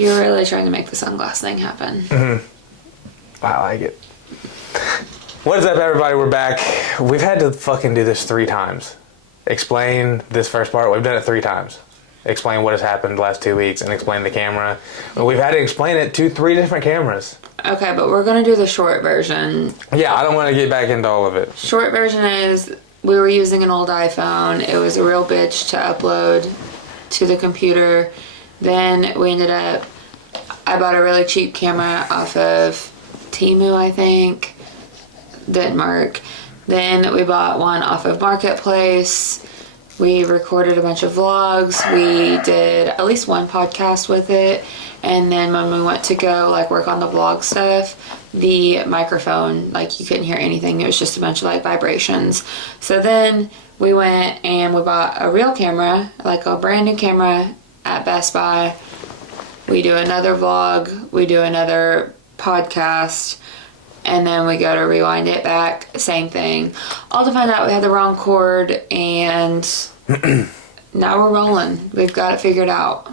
You're really trying to make the sunglass thing happen. Mm-hmm. I like it. What is up, everybody? We're back. We've had to fucking do this 3 times. Explain this first part. We've done it 3 times. Explain what has happened the last 2 weeks and explain the camera. We've had to explain it to 3 different cameras. Okay, but we're going to do the short version. Yeah, I don't want to get back into all of it. Short version is we were using an old iPhone. It was a real bitch to upload to the computer. Then we ended up, I bought a really cheap camera off of Temu, I think, Denmark. Then we bought one off of Marketplace. We recorded a bunch of vlogs. We did at least one podcast with it. And then when we went to go work on the vlog stuff, the microphone, you couldn't hear anything. It was just a bunch of vibrations. So then we went and we bought a real camera, a brand new camera at Best Buy. We do another vlog. We do another podcast. And then we go to rewind it back, same thing. All to find out we had the wrong cord, and now we're rolling. We've got it figured out.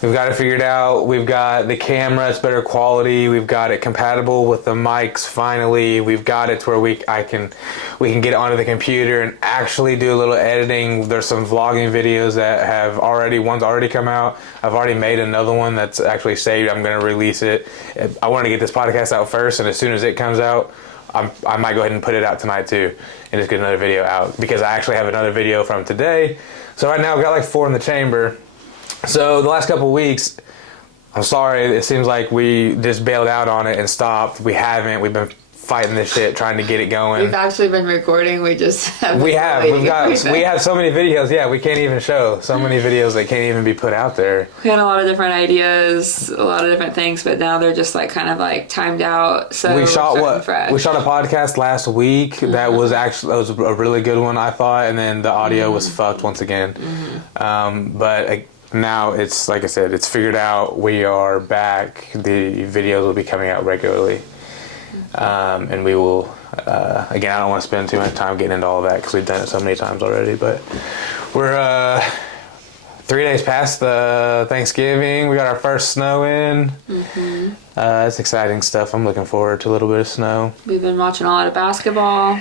We've got it figured out. We've got the camera, it's better quality. We've got it compatible with the mics finally. We've got it to where we can get it onto the computer and actually do a little editing. There's some vlogging videos that one's already come out. I've already made another one that's actually saved. I'm going to release it. I want to get this podcast out first, and as soon as it comes out, I might go ahead and put it out tonight too and just get another video out, because I actually have another video from today. So right now I've got 4 in the chamber. So the last couple of weeks, I'm sorry, it seems like we just bailed out on it and stopped. We haven't. We've been fighting this shit, trying to get it going. We've actually been recording. We just haven't. We have so many videos. Yeah, we can't even show. So many videos that can't even be put out there. We had a lot of different ideas, a lot of different things, but now they're just timed out. So we shot We shot a podcast last week. Mm-hmm. That was a really good one, I thought, and then the audio was fucked once again. Mm-hmm. Now it's, like I said, it's figured out. We are back. The videos will be coming out regularly. And we will, again, I don't want to spend too much time getting into all of that because we've done it so many times already. But we're 3 days past the Thanksgiving. We got our first snow in. Mm-hmm. It's exciting stuff. I'm looking forward to a little bit of snow. We've been watching a lot of basketball.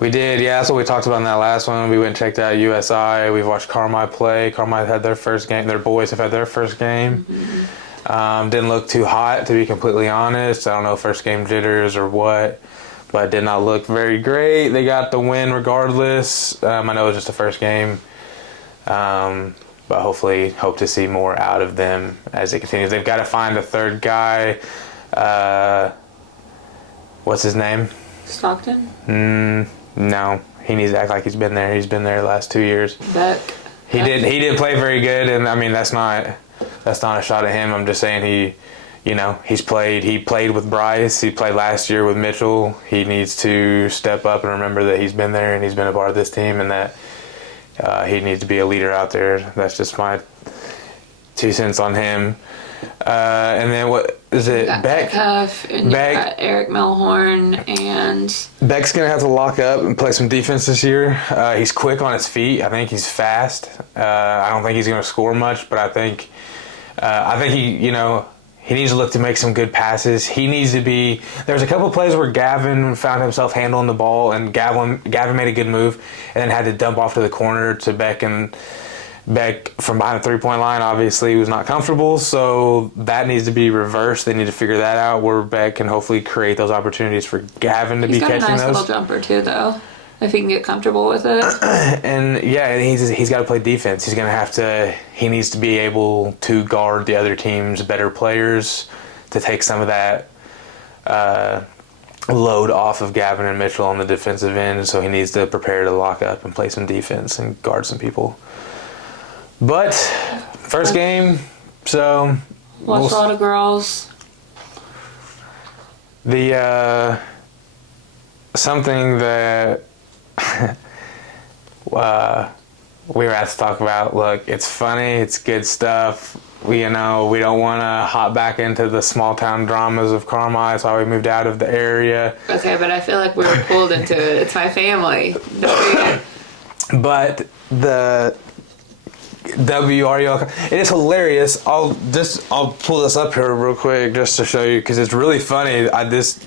We did, yeah. That's what we talked about in that last one. We went and checked out USI. We've watched Carmi play. Carmi had their first game. Their boys have had their first game. Mm-hmm. Didn't look too hot, to be completely honest. I don't know, first game jitters or what, but did not look very great. They got the win regardless. I know it was just the first game, but hopefully hope to see more out of them as it continues. They've got to find a third guy. What's his name? Stockton? No, he needs to act like he's been there. He's been there the last 2 years. Beck. He didn't play very good, and I mean that's not a shot at him. I'm just saying he's played. He played with Bryce. He played last year with Mitchell. He needs to step up and remember that he's been there and he's been a part of this team, and that he needs to be a leader out there. That's just my 2 cents on him. And then what is it? Beck. And Beck. Eric Melhorn, and Beck's gonna have to lock up and play some defense this year. He's quick on his feet. I think he's fast. I don't think he's gonna score much, but I think he needs to look to make some good passes. He needs to be. There's a couple of plays where Gavin found himself handling the ball, and Gavin made a good move, and then had to dump off to the corner to Beck, and Beck from behind the 3-point line obviously was not comfortable, so that needs to be reversed. They need to figure that out where Beck can hopefully create those opportunities for Gavin to be catching those. He's got a nice little jumper too, though, if he can get comfortable with it. And yeah, he's got to play defense. He needs to be able to guard the other team's better players to take some of that load off of Gavin and Mitchell on the defensive end. So he needs to prepare to lock up and play some defense and guard some people. But first game, so watched a lot of girls. The something that we were asked to talk about. Look, it's funny, it's good stuff. We don't want to hop back into the small town dramas of Carmi. That's why we moved out of the area. Okay, but I feel like we were pulled into it. It's my family. But WREL. It is hilarious. I'll pull this up here real quick just to show you because it's really funny. This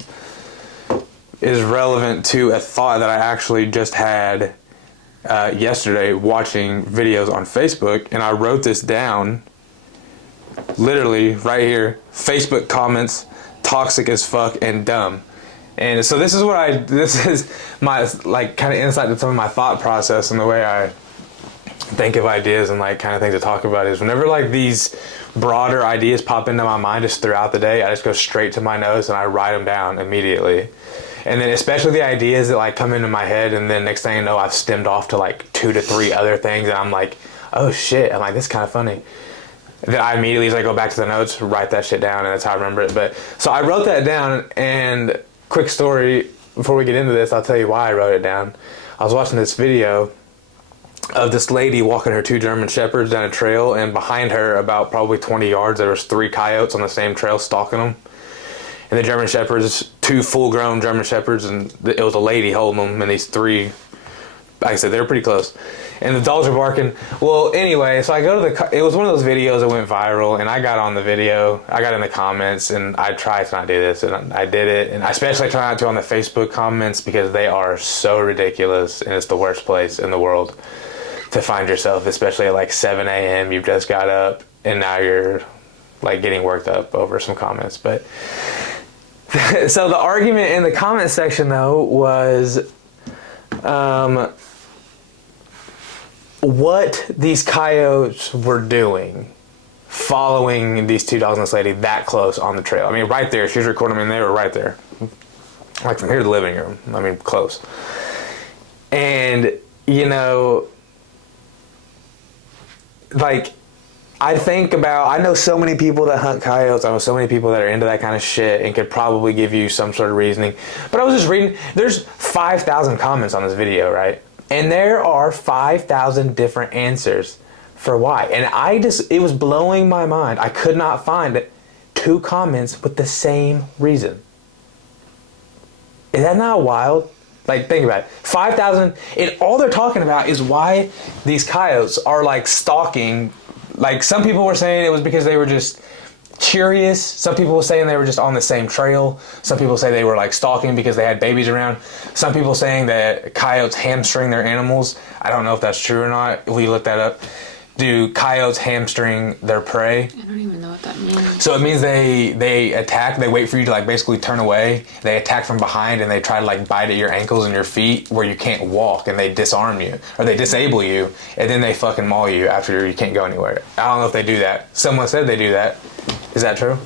is relevant to a thought that I actually just had yesterday watching videos on Facebook, and I wrote this down literally right here. Facebook comments, toxic as fuck and dumb. And so this is my like kind of insight to some of my thought process and the way I think of ideas and like kind of things to talk about is whenever like these broader ideas pop into my mind just throughout the day, I just go straight to my notes and I write them down immediately. And then especially the ideas that like come into my head, and then next thing you know, I've stemmed off to like 2 to 3 other things, and I'm like, oh shit, I'm like, this is kind of funny. And then I immediately just like go back to the notes, write that shit down, and that's how I remember it. But so I wrote that down, and quick story before we get into this, I'll tell you why I wrote it down. I was watching this video of this lady walking her 2 German Shepherds down a trail, and behind her, about probably 20 yards, there was 3 coyotes on the same trail stalking them. And the German Shepherds, 2 full-grown German Shepherds, and it was a lady holding them, and these 3, like I said, they were pretty close. And the dogs are barking. Well, anyway, so I go to it was one of those videos that went viral, and I got on the video, I got in the comments, and I tried to not do this, and I did it. And I especially try not to on the Facebook comments because they are so ridiculous, and it's the worst place in the world to find yourself, especially at like 7 a.m. You've just got up, and now you're like getting worked up over some comments. But so the argument in the comment section though was what these coyotes were doing following these 2 dogs and this lady that close on the trail. I mean, right there, she was recording them, and they were right there, like from here to the living room. I mean, close. And you know, like, I know so many people that hunt coyotes. I know so many people that are into that kind of shit and could probably give you some sort of reasoning. But I was just reading, there's 5,000 comments on this video, right? And there are 5,000 different answers for why. And it was blowing my mind. I could not find 2 comments with the same reason. Is that not wild? Like, think about it. 5,000, and all they're talking about is why these coyotes are like stalking. Like, some people were saying it was because they were just curious. Some people were saying they were just on the same trail. Some people say they were like stalking because they had babies around. Some people saying that coyotes hamstring their animals. I don't know if that's true or not. Will you look that up? Do coyotes hamstring their prey? I don't even know what that means. So it means they attack. They wait for you to like basically turn away. They attack from behind, and they try to like bite at your ankles and your feet where you can't walk, and they disarm you or they disable you, and then they fucking maul you after you can't go anywhere. I don't know if they do that. Someone said they do that. Is that true?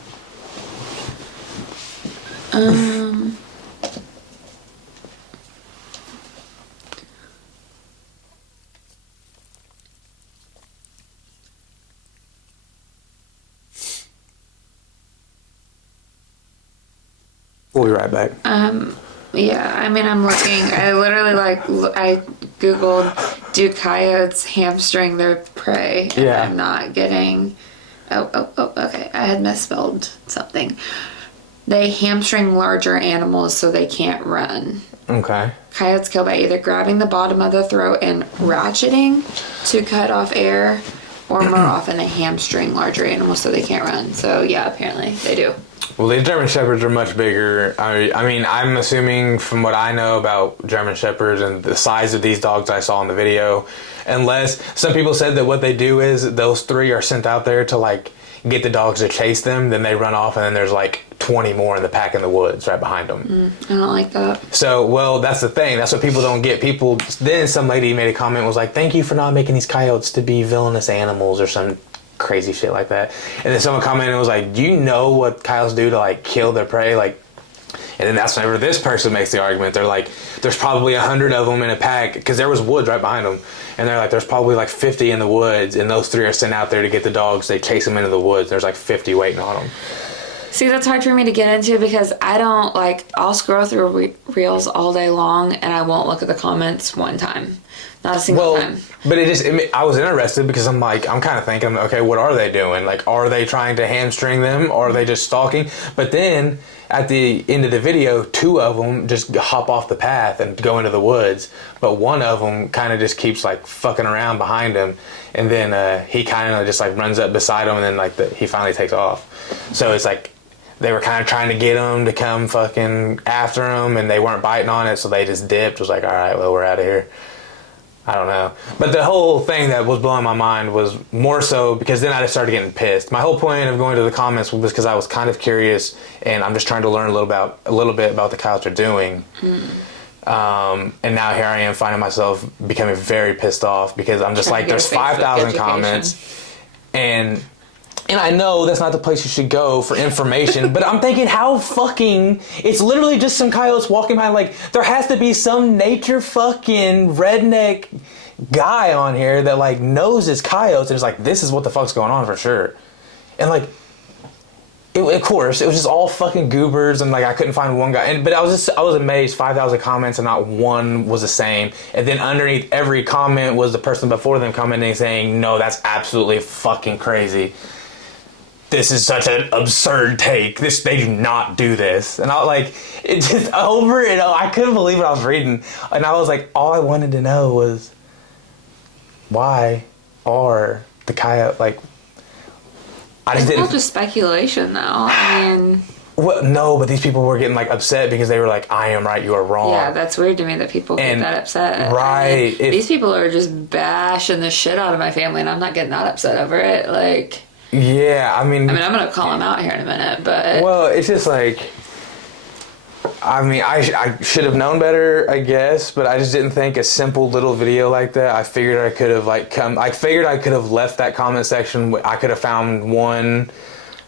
We'll be right back. Yeah, I mean, I'm looking. I literally I googled, do coyotes hamstring their prey? And Yeah. I'm not getting. Oh, okay. I had misspelled something. They hamstring larger animals so they can't run. Okay. Coyotes kill by either grabbing the bottom of the throat and ratcheting to cut off air, or more often they hamstring larger animals so they can't run. So yeah, apparently they do. Well, these German Shepherds are much bigger. I mean, I'm assuming from what I know about German Shepherds and the size of these dogs I saw in the video, unless some people said that what they do is those 3 are sent out there to like get the dogs to chase them, then they run off, and then there's like 20 more in the pack in the woods right behind them. I don't like that. So, well, that's the thing. That's what people don't get. Then some lady made a comment, was like, thank you for not making these coyotes to be villainous animals or some crazy shit like that. And then someone commented and was like, do you know what coyotes do to like kill their prey? Like, and then that's whenever this person makes the argument. They're like, there's probably 100 of them in a pack, because there was woods right behind them. And they're like, there's probably like 50 in the woods, and those 3 are sent out there to get the dogs. They chase them into the woods. There's like 50 waiting on them. See, that's hard for me to get into because I don't I'll scroll through reels all day long and I won't look at the comments one time. Not a single time. But I was interested because I'm kind of thinking, okay, what are they doing? Like, are they trying to hamstring them? Or are they just stalking? But then at the end of the video, 2 of them just hop off the path and go into the woods. But one of them kind of just keeps like fucking around behind him. And then he kind of just like runs up beside him, and then like he finally takes off. So it's like they were kind of trying to get him to come fucking after him, and they weren't biting on it, so they just dipped. It was like, all right, well, we're out of here. I don't know. But the whole thing that was blowing my mind was more so because then I just started getting pissed. My whole point of going to the comments was because I was kind of curious, and I'm just trying to learn a little bit about the coyotes are doing. And now here I am finding myself becoming very pissed off because I'm just like, there's 5,000 comments, and I know that's not the place you should go for information, but I'm thinking, how fucking... It's literally just some coyotes walking by. Like, there has to be some nature fucking redneck guy on here that, like, knows his coyotes and is like, this is what the fuck's going on for sure. And, like, of course, it was just all fucking goobers, and, like, I couldn't find one guy. But I was amazed, 5,000 comments, and not one was the same. And then underneath every comment was the person before them commenting saying, no, that's absolutely fucking crazy. This is such an absurd take. They do not do this. And I was like, it just over and over. I couldn't believe what I was reading. And I was like, all I wanted to know was, why are the coyote, like, I just it's didn't. not just speculation, though. I mean, well, no, but these people were getting like upset because they were like, I am right, you are wrong. yeah, that's weird to me that people get that upset. Right. I mean, these people are just bashing the shit out of my family, and I'm not getting that upset over it. like... Yeah, I mean, I'm going to call him out here in a minute, but... Well, it's just like... I mean, I should have known better, I guess, but I just didn't think a simple little video like that. I figured I could have, like, I figured I could have left that comment section. I could have found one,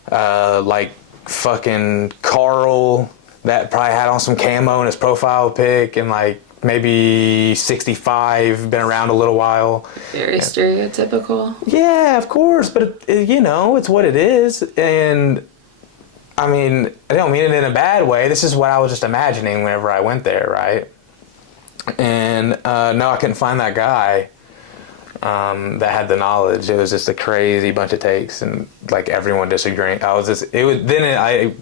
like, fucking Carl that probably had on some camo in his profile pic, and, like, maybe 65, been around a little while. Very stereotypical. Yeah, of course, but it's what it is. And I mean, I don't mean it in a bad way. This is what I was just imagining whenever I went there, right? And no, I couldn't find that guy that had the knowledge. It was just a crazy bunch of takes, and like everyone disagreeing. I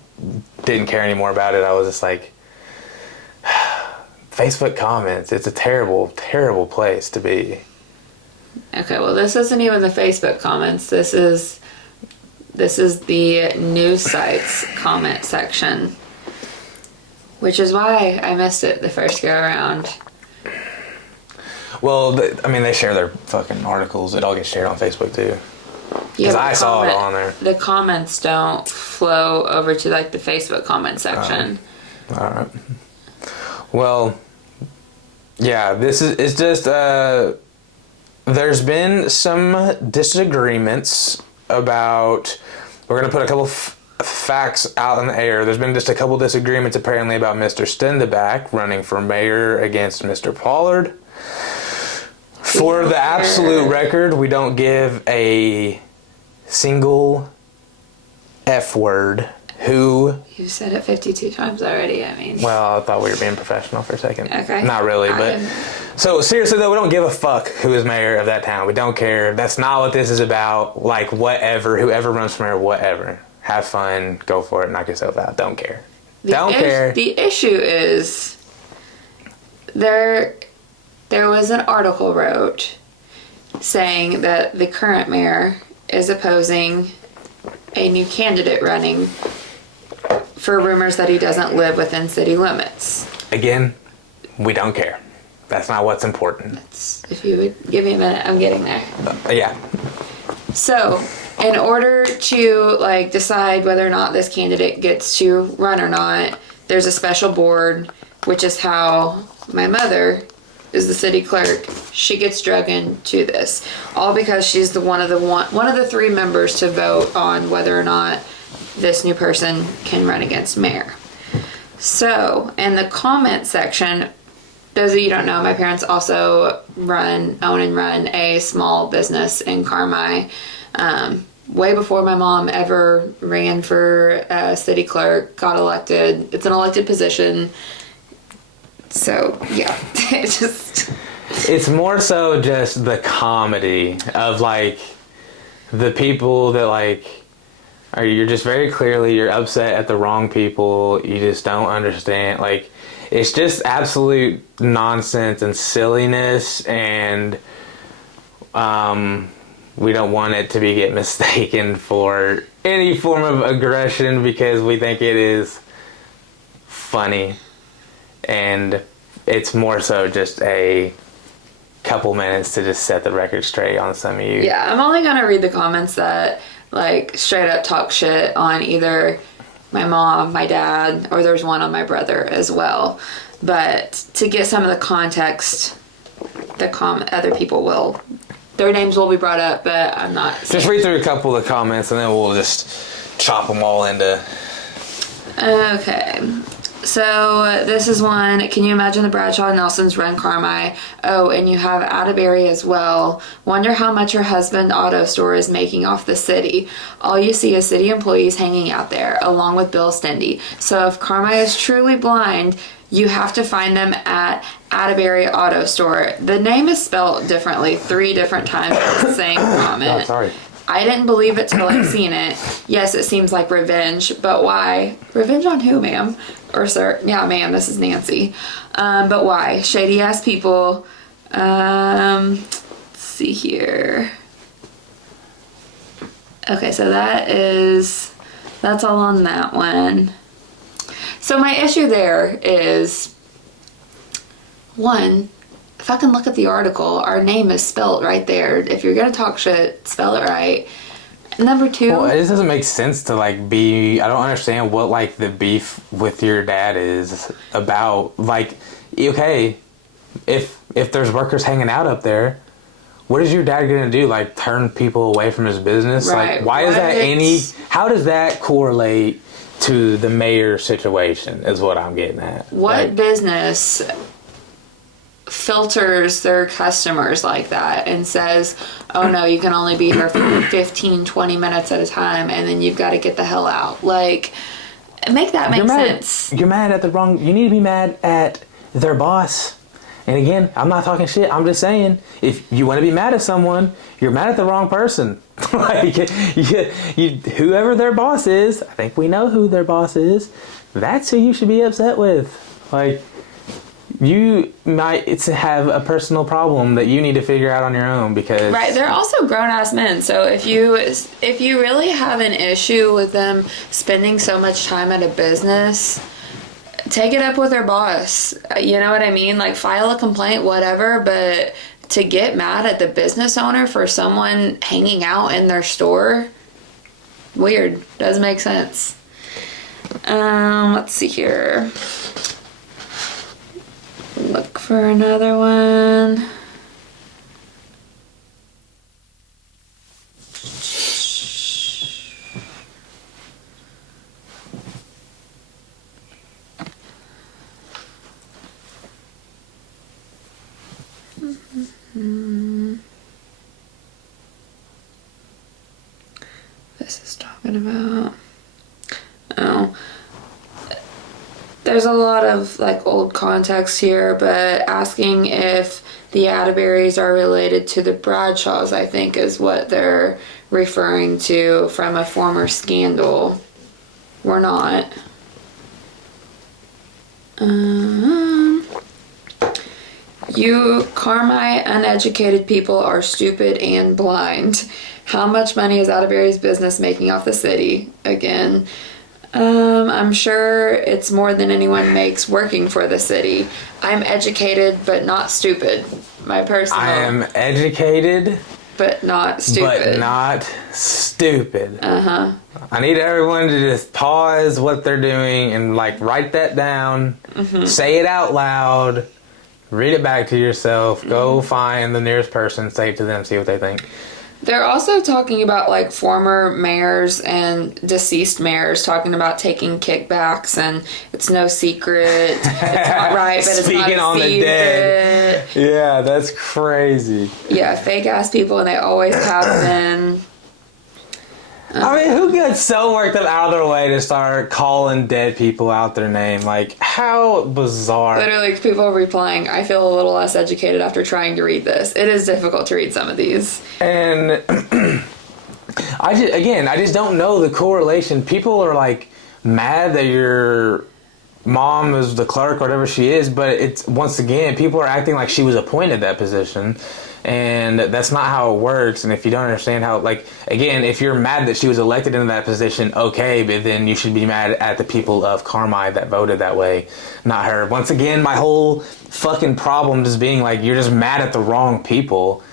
didn't care anymore about it. I was just like, Facebook comments, it's a terrible, terrible place to be. Okay, well, this isn't even the Facebook comments. This is the news sites comment section, which is why I missed it the first go around. Well, they share their fucking articles. It all gets shared on Facebook too. Yeah, I saw it on there. The comments don't flow over to like the Facebook comment section. All right. Well, yeah, it's just, there's been some disagreements about, we're going to put a couple facts out in the air. There's been just a couple disagreements apparently about Mr. Stendeback running for mayor against Mr. Pollard. For the absolute record, we don't give a single F word. Who? You said it 52 times already, I mean. Well, I thought we were being professional for a second. Okay. Not really, but... So, seriously, though, we don't give a fuck who is mayor of that town. We don't care. That's not what this is about. Like, whatever. Whoever runs for mayor, whatever. Have fun. Go for it. Knock yourself out. Don't care. Don't care. The issue is... There was an article wrote saying that the current mayor is opposing a new candidate running for rumors that he doesn't live within city limits. Again, we don't care. That's not what's important. If you would give me a minute, I'm getting there. Yeah. So, in order to like decide whether or not this candidate gets to run or not, there's a special board, which is how my mother is the city clerk. She gets drug into this, all because she's one of the 3 members to vote on whether or not this new person can run against mayor. So, in the comment section, those of you who don't know, my parents also own and run a small business in Carmi. Way before my mom ever ran for city clerk, got elected. It's an elected position. So, yeah, it's just... It's more so just the comedy of like the people that like you're just very clearly you're upset at the wrong people. You just don't understand. Like it's just absolute nonsense and silliness, and we don't want it to get mistaken for any form of aggression because we think it is funny, and it's more so just a couple minutes to just set the record straight on some of you. Yeah, I'm only gonna read the comments that like straight up talk shit on either my mom, my dad, or there's one on my brother as well. But to get some of the context, other people will, their names will be brought up, but I'm not. Just read through a couple of the comments and then we'll just chop them all into. Okay. So this is one. Can you imagine the Bradshaw Nelsons run Carmi? Oh, and you have Atterbury as well. Wonder how much your husband auto store is making off the city. All you see is city employees hanging out there, along with Bill Stendy. So if Carmi is truly blind, you have to find them at Atterbury Auto Store. The name is spelled differently 3 different times in the same comment. Oh, sorry. I didn't believe it till I've seen it. Yes, it seems like revenge, but why? Revenge on who, ma'am? Or sir? Yeah, ma'am, this is Nancy. But why? Shady ass people. Let's see here. Okay, so that's all on that one. So my issue there is, one, fucking look at the article. Our name is spelled right there. If you're gonna talk shit, spell it right. Number 2. Well, it doesn't make sense to like be. I don't understand what like the beef with your dad is about. Like, okay, if there's workers hanging out up there, what is your dad gonna do? Like turn people away from his business? Right. Like, why is that any? How does that correlate to the mayor situation? Is what I'm getting at. What Like, business filters their customers like that and says, oh no, you can only be here for 15, 20 minutes at a time and then you've got to get the hell out? Like, make that make sense. You're mad at the wrong. You need to be mad at their boss. And again, I'm not talking shit. I'm just saying, if you want to be mad at someone, you're mad at the wrong person. Like, whoever their boss is, I think we know who their boss is. That's who you should be upset with. Like, you might have a personal problem that you need to figure out on your own because Right, they're also grown-ass men. So if you really have an issue with them spending so much time at a business, take it up with their boss. You know what I mean? Like, file a complaint, whatever, but to get mad at the business owner for someone hanging out in their store, weird. Doesn't make sense. Let's see here. Look for another one. This is talking about, oh, there's a lot of like old context here, but asking if the Atterburys are related to the Bradshaws, I think is what they're referring to from a former scandal. We're not. You Carmi uneducated people are stupid and blind. How much money is Atterbury's business making off the city? Again, I'm sure it's more than anyone makes working for the city. I'm educated but not stupid. My personal. I am educated but not stupid. But not stupid. Uh-huh. I need everyone to just pause what they're doing and like write that down, say it out loud, read it back to yourself, go find the nearest person, say it to them, see what they think. They're also talking about like former mayors and deceased mayors talking about taking kickbacks, and it's no secret. It's not right, but it's Speaking not on secret. the dead. Yeah, that's crazy. Yeah, fake ass people, and they always have been. I mean, who gets so worked up out of their way to start calling dead people out their name? Like, how bizarre. Literally, people replying, I feel a little less educated after trying to read this. It is difficult to read some of these. And I just don't know the correlation. People are like mad that your mom is the clerk or whatever she is, but it's, once again, people are acting like she was appointed that position. And that's not how it works. And if you don't understand how, like, again, if you're mad that she was elected into that position, okay, but then you should be mad at the people of Carmi that voted that way, not her. Once again, my whole fucking problem just being like, you're just mad at the wrong people.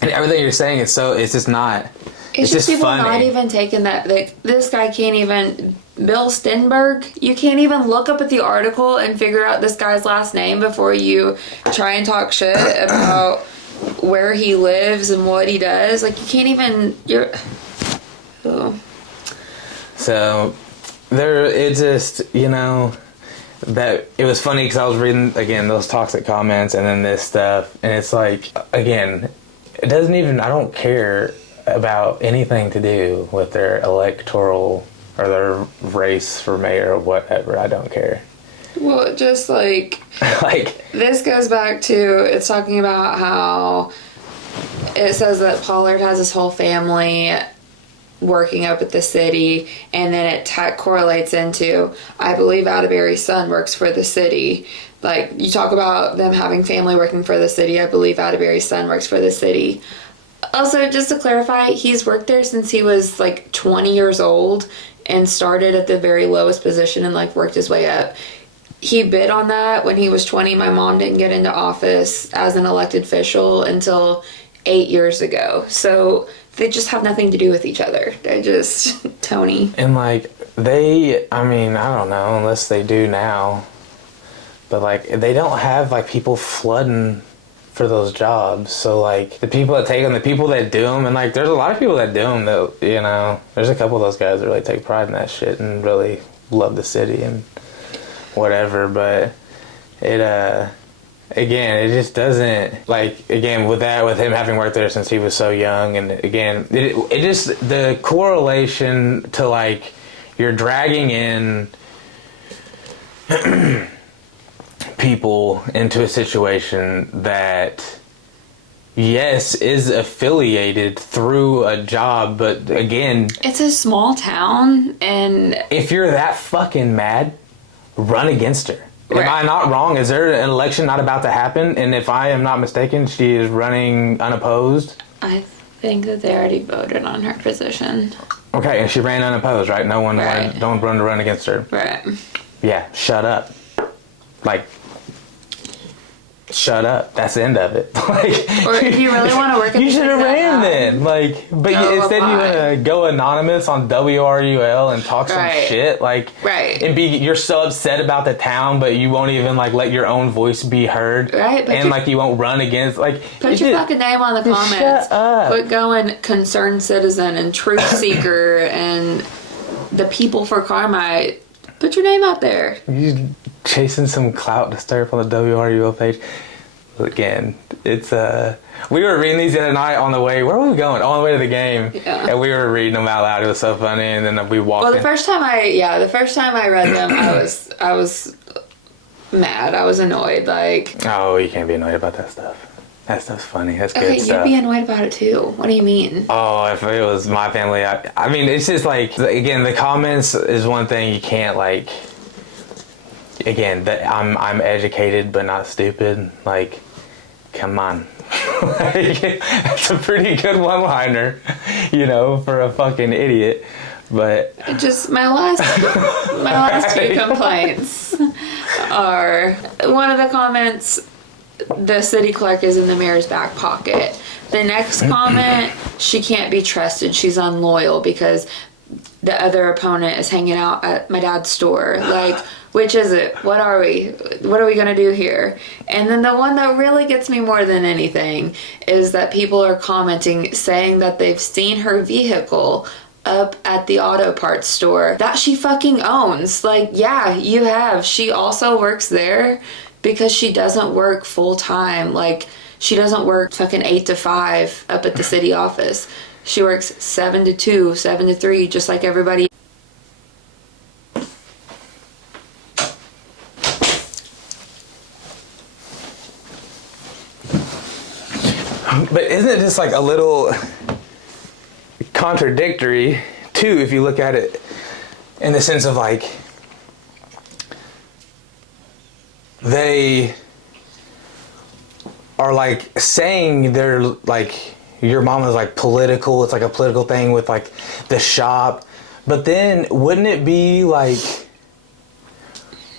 And everything you're saying is so, it's just not. It's just people funny. not even taking that. Like, this guy can't even. Bill Stenberg, you can't even look up at the article and figure out this guy's last name before you try and talk shit about where he lives and what he does. Like, you can't even. Oh. So, it just, that it was funny because I was reading, again, those toxic comments and then this stuff, and it's like, again, it doesn't even, I don't care about anything to do with their electoral or their race for mayor or whatever. I don't care. Well, just like this goes back to, it's talking about how it says that Pollard has his whole family working up at the city, and then it correlates into, I believe Atterbury's son works for the city. Like, you talk about them having family working for the city, I believe Atterbury's son works for the city. Also, just to clarify, he's worked there since he was like 20 years old and started at the very lowest position and like worked his way up. He bid on that when he was 20. My mom didn't get into office as an elected official until 8 years ago. So they just have nothing to do with each other. They're just Tony. And like, I don't know, unless they do now, but like, they don't have like people flooding for those jobs. So like, the people that take them, the people that do them, and like, there's a lot of people that do them that, there's a couple of those guys that really take pride in that shit and really love the city and whatever. But again, it just doesn't, like, again, with him having worked there since he was so young, and again, it just, the correlation to like, you're dragging in people into a situation that, yes, is affiliated through a job, but again, it's a small town, and if you're that fucking mad, run against her. Right. Am I not wrong? Is there an election not about to happen? And if I am not mistaken, she is running unopposed? I think that they already voted on her position. Okay, and she ran unopposed, right? No one right. Don't run against her. Right. Yeah, shut up. Like, shut up. That's the end of it. Like, or if you really want to work at you should have ran then. Like, but instead you want to go anonymous on WRUL and talk some shit. Like, and you're so upset about the town, but you won't even like let your own voice be heard. Right. And like, you won't run against, like, put your fucking name on the comments. Shut up. Quit going concerned citizen and truth seeker and the people for Carmi. Put your name out there. You chasing some clout to stir up on the WRUL page. Again, it's we were reading these the other night on the way. Where were we going? On the way to the game. Yeah. And we were reading them out loud. It was so funny. And then we walked. Well, the first time I read them, I was mad. I was annoyed. Like, oh, you can't be annoyed about that stuff. That stuff's funny. That's good okay, stuff. You'd be annoyed about it too. What do you mean? Oh, if it was my family, I mean, it's just like, again, the comments is one thing you can't, like, again, I'm educated but not stupid. Like, come on. Like, that's a pretty good one-liner, for a fucking idiot. But just my last two complaints are, one of the comments, the city clerk is in the mayor's back pocket. The next comment, she can't be trusted. She's unloyal because the other opponent is hanging out at my dad's store. Like, which is it? What are we? What are we going to do here? And then the one that really gets me more than anything is that people are commenting saying that they've seen her vehicle up at the auto parts store that she fucking owns. Like, yeah, you have. She also works there because she doesn't work full time. Like, She doesn't work fucking 8 to 5 up at the city office. She works 7 to 2, 7 to 3, just like everybody. But isn't it just like a little contradictory too, if you look at it in the sense of like, they are like saying they're like, your mom is like political, it's like a political thing with like the shop, but then wouldn't it be like,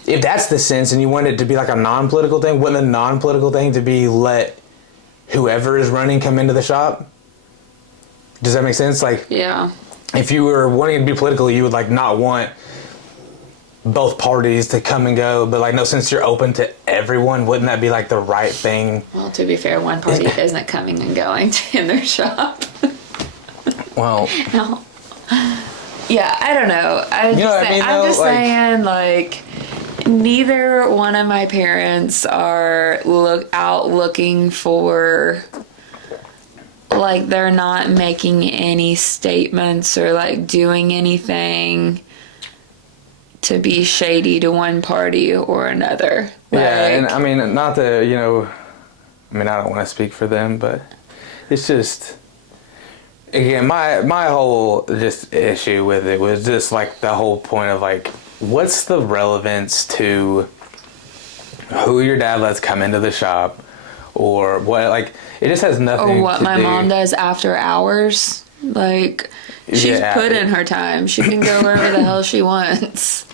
if that's the sense and you want it to be like a non-political thing, wouldn't a non-political thing to be let whoever is running come into the shop? Does that make sense? Like, Yeah. if you were wanting to be political, you would like not want both parties to come and go, but like, no, since you're open to everyone, wouldn't that be like the right thing? Well, to be fair, one party isn't coming and going in their shop. Well, No. Yeah, I don't know. I'm You know what I mean, I'm though? just Like- saying, like, neither one of my parents are out looking for, like, they're not making any statements or like doing anything to be shady to one party or another. yeah, Like, and I mean, not to, you know, I mean, I don't want to speak for them, but it's just, again, my whole just issue with it was just like the whole point of like, what's the relevance to who your dad lets come into the shop, or what, like, it just has nothing or what to my do. mom does after hours. Like, she's Yeah. put in her time. She can go wherever the hell she wants.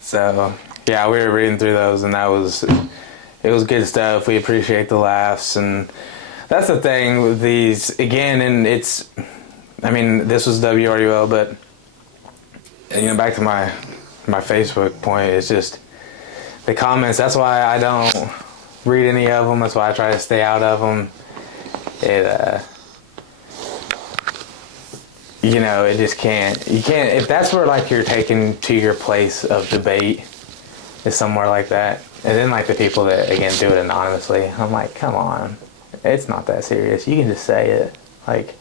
So yeah, we were reading through those, and it was good stuff. We appreciate the laughs, and that's the thing with these, again, and it's, I mean, this was WRUL, but you know, back to my Facebook point, it's just the comments. That's why I don't read any of them. That's why I try to stay out of them. You know, it just you can't, if that's where like you're taken to your place of debate is somewhere like that. And then like the people that, again, do it anonymously, I'm like, come on, it's not that serious. You can just say it. Like,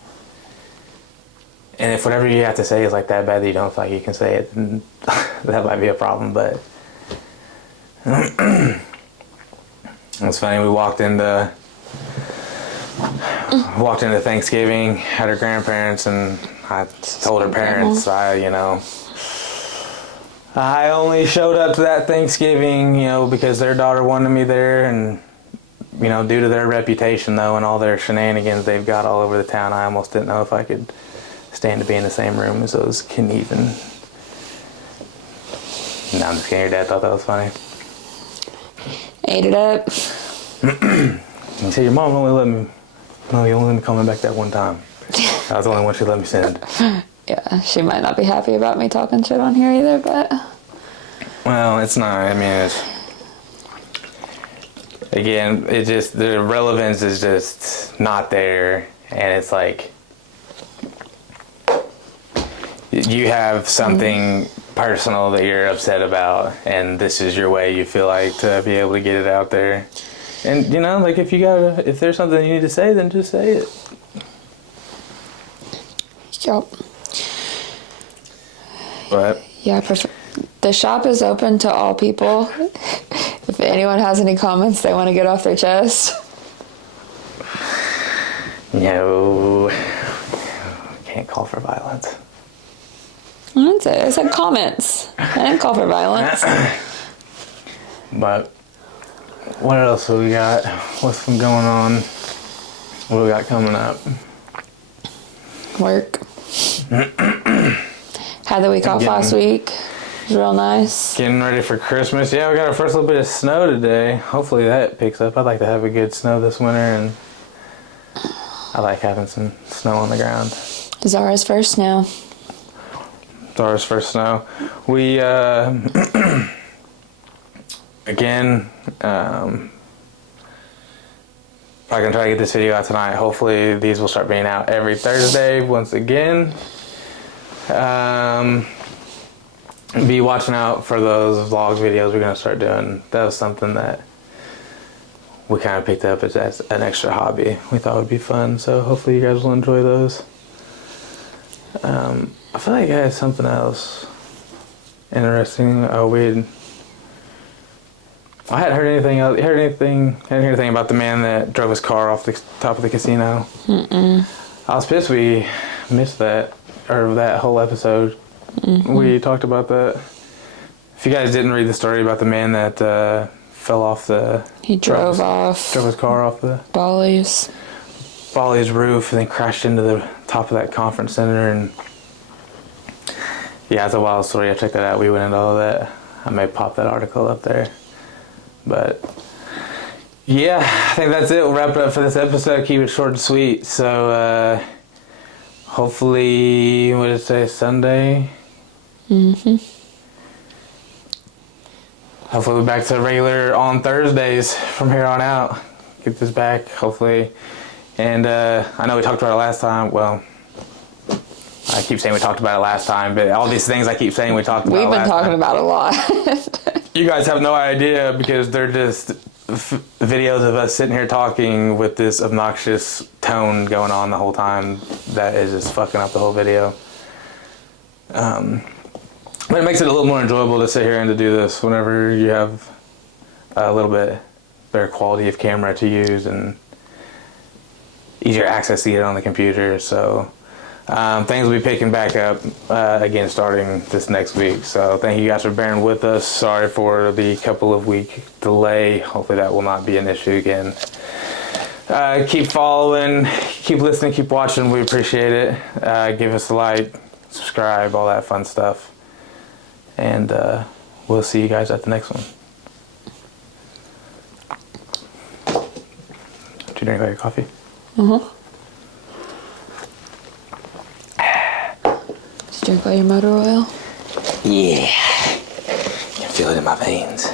and if whatever you have to say is like that bad that you don't feel like you can say it, then that might be a problem. But it's funny, we walked into Thanksgiving at her grandparents, and I told her parents, I only showed up to that Thanksgiving, you know, because their daughter wanted me there, and, you know, due to their reputation, though, and all their shenanigans they've got all over the town, I almost didn't know if I could stand to be in the same room as those Knieven. No, I'm just kidding. Your dad thought that was funny. Ate it up. You said your mom only let me, no, you only let me call me back that one time. That was the only one she let me send. Yeah, she might not be happy about me talking shit on here either, but... Well, it's not. I mean, it's... Again, it just... The relevance is just not there. And it's like... You have something personal that you're upset about, and this is your way you feel like to be able to get it out there. And, you know, like, if there's something you need to say, then just say it. Yep. But... Yeah, the shop is open to all people. If anyone has any comments they want to get off their chest. No. Can't call for violence. I didn't say it. I said comments. I didn't call for violence. But what else have we got? What's been going on? What do we got coming up? Work. Had the week off last week. It was real nice. Getting ready for Christmas. Yeah, we got our first little bit of snow today. Hopefully that picks up. I'd like to have a good snow this winter, and I like having some snow on the ground. Zara's first snow. Zara's first snow. We, again, probably gonna try to get this video out tonight. Hopefully these will start being out every Thursday once again. Be watching out for those vlog videos we're gonna start doing. That was something that we kind of picked up as an extra hobby. We thought would be fun, so hopefully you guys will enjoy those. I feel like I had something else interesting. I hadn't heard anything else. Hadn't heard anything about the man that drove his car off the top of the casino. I was pissed we missed that, or that whole episode. We talked about that. If you guys didn't read the story about the man that fell off he drove his car off the Bolly's roof and then crashed into the top of that conference center. And yeah, it's a wild story. I checked that out. We went into all of that. I may pop that article up there. But yeah, I think that's it. We'll wrap it up for this episode. Keep it short and sweet. So hopefully, what did it say, Sunday? Hopefully we're back to regular on Thursdays from here on out. Get this back, hopefully. And I know we talked about it last time. Well, I keep saying we talked about it last time, but all these things I keep saying we talked about. We've been talking about a lot. You guys have no idea because they're just videos of us sitting here talking with this obnoxious tone going on the whole time that is just fucking up the whole video. But it makes it a little more enjoyable to sit here and to do this whenever you have a little bit better quality of camera to use and easier access to get on the computer. So things will be picking back up again starting this next week. So thank you guys for bearing with us. Sorry for the couple of week delay. Hopefully that will not be an issue again. Keep following, keep listening, keep watching. We appreciate it. Give us a like, subscribe, all that fun stuff. And we'll see you guys at the next one. Did you drink all your coffee? Did you drink all your motor oil? Yeah. I can feel it in my veins.